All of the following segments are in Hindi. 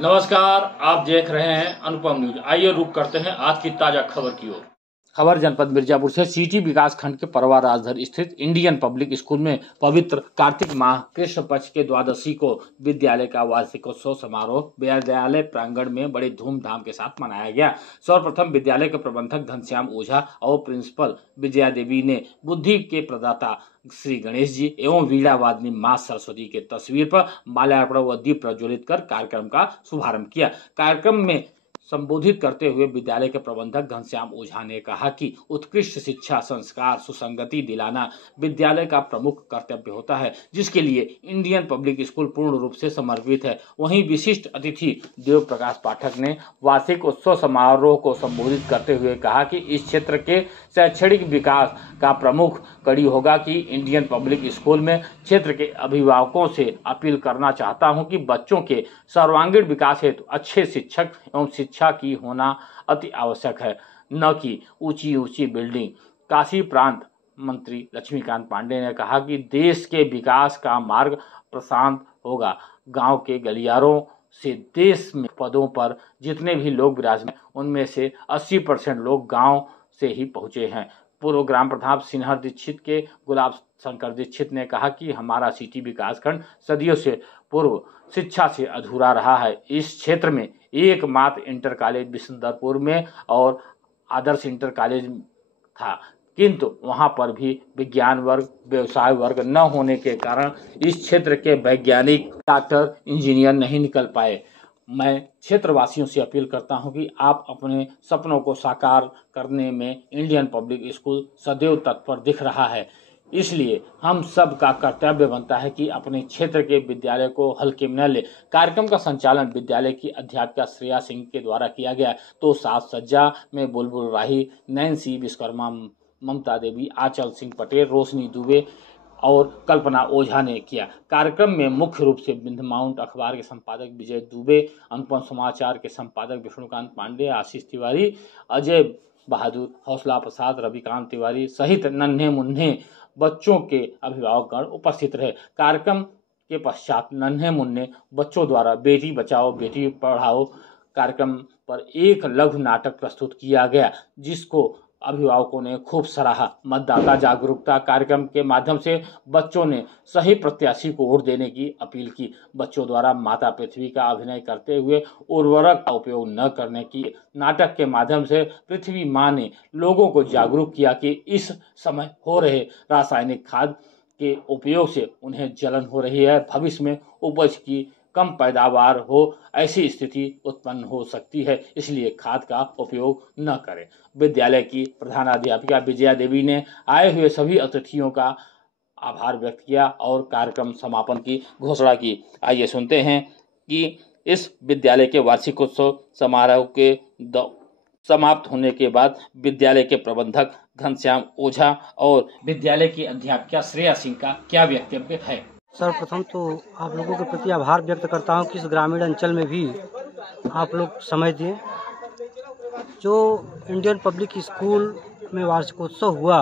नमस्कार, आप देख रहे हैं अनुपम न्यूज। आइए रुक करते हैं आज की ताजा खबर की ओर। खबर जनपद मिर्जापुर से। सिटी विकास खंड के परवा राजधर स्थित इंडियन पब्लिक स्कूल में पवित्र कार्तिक माह कृष्ण पक्ष के द्वादशी को विद्यालय का वार्षिकोत्सव समारोह विद्यालय प्रांगण में बड़े धूमधाम के साथ मनाया गया। सर्वप्रथम विद्यालय के प्रबंधक घनश्याम ओझा और प्रिंसिपल विजया देवी ने बुद्धि के प्रदाता श्री गणेश जी एवं वीणा वादनी मां सरस्वती के तस्वीर पर माल्यार्पण व दीप प्रज्वलित कर कार्यक्रम का शुभारंभ किया। कार्यक्रम में संबोधित करते हुए विद्यालय के प्रबंधक घनश्याम ओझा ने कहा कि उत्कृष्ट शिक्षा, संस्कार, सुसंगति दिलाना विद्यालय का प्रमुख कर्तव्य होता है, जिसके लिए इंडियन पब्लिक स्कूल पूर्ण रूप से समर्पित है। वहीं विशिष्ट अतिथि देव प्रकाश पाठक ने वार्षिक उत्सव समारोह को संबोधित करते हुए कहा कि इस क्षेत्र के शैक्षणिक विकास का प्रमुख कड़ी होगा कि इंडियन पब्लिक स्कूल में क्षेत्र के अभिभावकों से अपील करना चाहता हूं कि बच्चों के सर्वांगीण विकास हेतु अच्छे शिक्षक एवं शिक्षा की होना अति आवश्यक है, न कि ऊंची ऊंची बिल्डिंग। काशी प्रांत मंत्री लक्ष्मीकांत पांडे ने कहा कि देश के विकास का मार्ग प्रशांत होगा। गांव के गलियारों से देश में पदों पर जितने भी लोग विराजमान उनमें से 80% लोग गांव से ही पहुंचे हैं। पूर्व ग्राम प्रधान सिन्हर दीक्षित के गुलाब शंकर दीक्षित ने कहा कि हमारा सिटी विकासखंड सदियों से पूर्व शिक्षा से अधूरा रहा है। इस क्षेत्र में एकमात्र इंटर कॉलेज बिशुंदरपुर में और आदर्श इंटर कॉलेज था, किंतु वहां पर भी विज्ञान वर्ग, व्यवसाय वर्ग न होने के कारण इस क्षेत्र के वैज्ञानिक, डॉक्टर, इंजीनियर नहीं निकल पाए। मैं क्षेत्रवासियों से अपील करता हूं कि आप अपने सपनों को साकार करने में इंडियन पब्लिक स्कूल सदैव तत्पर दिख रहा है। इसलिए हम सब का कर्तव्य बनता है कि अपने क्षेत्र के विद्यालय को हल्के में न ले। कार्यक्रम का संचालन विद्यालय की अध्यापिका श्रेया सिंह के द्वारा किया गया, तो साज सज्जा में बुलबुल राही, नैन्सी विश्वकर्मा, ममता देवी, आंचल सिंह पटेल, रोशनी दुबे और कल्पना ओझा ने किया। कार्यक्रम में मुख्य रूप से बिंद माउंट अखबार के संपादक विजय दुबे, अनुपम समाचार के संपादक विष्णुकांत पांडे, आशीष तिवारी, अजय बहादुर, हौसला प्रसाद, रविकांत तिवारी सहित नन्हे मुन्ने बच्चों के अभिभावकगण उपस्थित रहे। कार्यक्रम के पश्चात नन्हे मुन्ने बच्चों द्वारा बेटी बचाओ बेटी पढ़ाओ कार्यक्रम पर एक लघु नाटक प्रस्तुत किया गया, जिसको अभिभावकों ने खूब सराहा। मतदाता जागरूकता कार्यक्रम के माध्यम से बच्चों ने सही प्रत्याशी को वोट देने की अपील की। बच्चों द्वारा माता पृथ्वी का अभिनय करते हुए उर्वरक का उपयोग न करने की नाटक के माध्यम से पृथ्वी मां ने लोगों को जागरूक किया कि इस समय हो रहे रासायनिक खाद के उपयोग से उन्हें जलन हो रही है, भविष्य में उपज की कम पैदावार हो, ऐसी स्थिति उत्पन्न हो सकती है, इसलिए खाद का उपयोग न करें। विद्यालय की प्रधानाध्यापिका विजया देवी ने आए हुए सभी अतिथियों का आभार व्यक्त किया और कार्यक्रम समापन की घोषणा की। आइए सुनते हैं कि इस विद्यालय के वार्षिकोत्सव समारोह के समाप्त होने के बाद विद्यालय के प्रबंधक घनश्याम ओझा और विद्यालय की अध्यापिका श्रेया सिंह का क्या वक्तव्य है। सर्वप्रथम तो आप लोगों के प्रति आभार व्यक्त करता हूं कि इस ग्रामीण अंचल में भी आप लोग समय दिए। जो इंडियन पब्लिक स्कूल में वार्षिकोत्सव हुआ,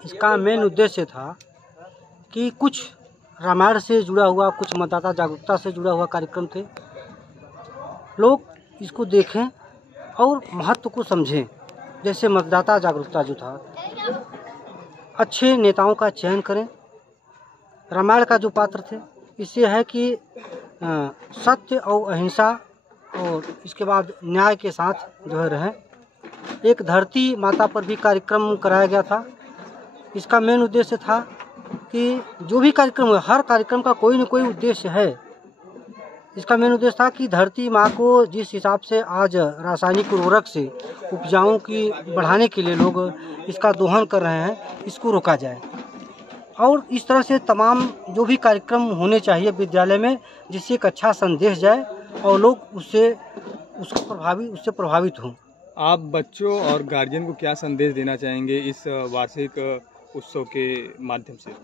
इसका मेन उद्देश्य था कि कुछ रामायण से जुड़ा हुआ, कुछ मतदाता जागरूकता से जुड़ा हुआ कार्यक्रम थे। लोग इसको देखें और महत्व को समझें। जैसे मतदाता जागरूकता जो था, अच्छे नेताओं का चयन करें। रामायण का जो पात्र थे, इससे है कि सत्य और अहिंसा और इसके बाद न्याय के साथ जो है रहें। एक धरती माता पर भी कार्यक्रम कराया गया था। इसका मेन उद्देश्य था कि जो भी कार्यक्रम है, हर कार्यक्रम का कोई न कोई उद्देश्य है। इसका मेन उद्देश्य था कि धरती माँ को जिस हिसाब से आज रासायनिक उर्वरक से उपजाओं की बढ़ाने के लिए लोग इसका दोहन कर रहे हैं, इसको रोका जाए। और इस तरह से तमाम जो भी कार्यक्रम होने चाहिए विद्यालय में, जिससे एक अच्छा संदेश जाए और लोग उससे प्रभावित हों। आप बच्चों और गार्जियन को क्या संदेश देना चाहेंगे इस वार्षिक उत्सव के माध्यम से?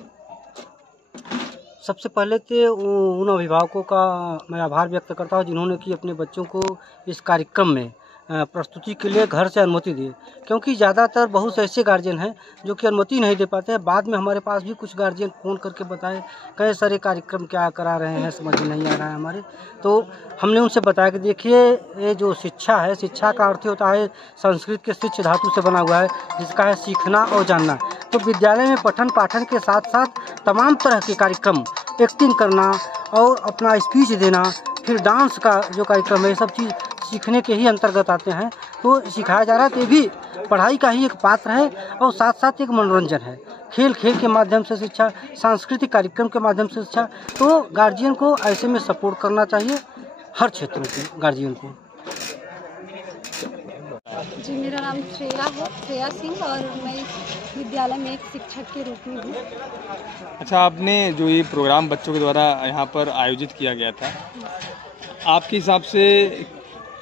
सबसे पहले तो उन अभिभावकों का मैं आभार व्यक्त करता हूं जिन्होंने कि अपने बच्चों को इस कार्यक्रम में प्रस्तुति के लिए घर से अनुमति दिए, क्योंकि ज़्यादातर बहुत से ऐसे गार्जियन हैं जो कि अनुमति नहीं दे पाते हैं। बाद में हमारे पास भी कुछ गार्जियन फ़ोन करके बताए कई सारे कार्यक्रम क्या करा रहे हैं, समझ में नहीं आ रहा है हमारे। तो हमने उनसे बताया कि देखिए, ये जो शिक्षा है, शिक्षा का अर्थ होता है संस्कृत के शिक्ष धातु से बना हुआ है, जिसका है सीखना और जानना। तो विद्यालय में पठन पाठन के साथ साथ तमाम तरह के कार्यक्रम, एक्टिंग करना और अपना स्पीच देना, फिर डांस का जो कार्यक्रम है, ये सब चीज़ सीखने के ही अंतर्गत आते हैं। तो सिखाया जा रहा है, तो ये भी पढ़ाई का ही एक पात्र है और साथ साथ एक मनोरंजन है। खेल खेल के माध्यम से शिक्षा, सांस्कृतिक कार्यक्रम के माध्यम से शिक्षा। तो गार्जियन को ऐसे में सपोर्ट करना चाहिए, हर क्षेत्र के गार्जियन को। जी, मेरा नाम श्रेया है, श्रेया सिंह, और मैं इस विद्यालय में एक शिक्षक के रूप में हूँ। अच्छा, आपने जो ये प्रोग्राम बच्चों के द्वारा यहाँ पर आयोजित किया गया था, आपके हिसाब से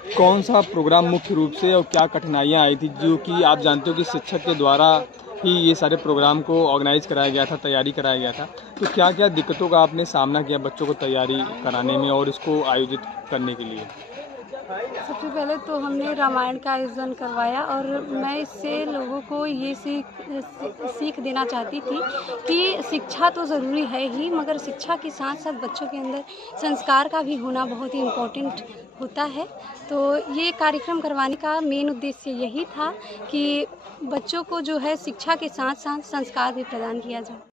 कौन सा प्रोग्राम मुख्य रूप से और क्या कठिनाइयाँ आई थी, जो कि आप जानते हो कि शिक्षक के द्वारा ही ये सारे प्रोग्राम को ऑर्गेनाइज कराया गया था, तैयारी कराया गया था। तो क्या क्या दिक्कतों का आपने सामना किया बच्चों को तैयारी कराने में और इसको आयोजित करने के लिए? सबसे पहले तो हमने रामायण का आयोजन करवाया, और मैं इससे लोगों को ये सीख देना चाहती थी कि शिक्षा तो ज़रूरी है ही, मगर शिक्षा के साथ साथ बच्चों के अंदर संस्कार का भी होना बहुत ही इम्पोर्टेंट होता है। तो ये कार्यक्रम करवाने का मेन उद्देश्य यही था कि बच्चों को जो है शिक्षा के साथ साथ संस्कार भी प्रदान किया जाए।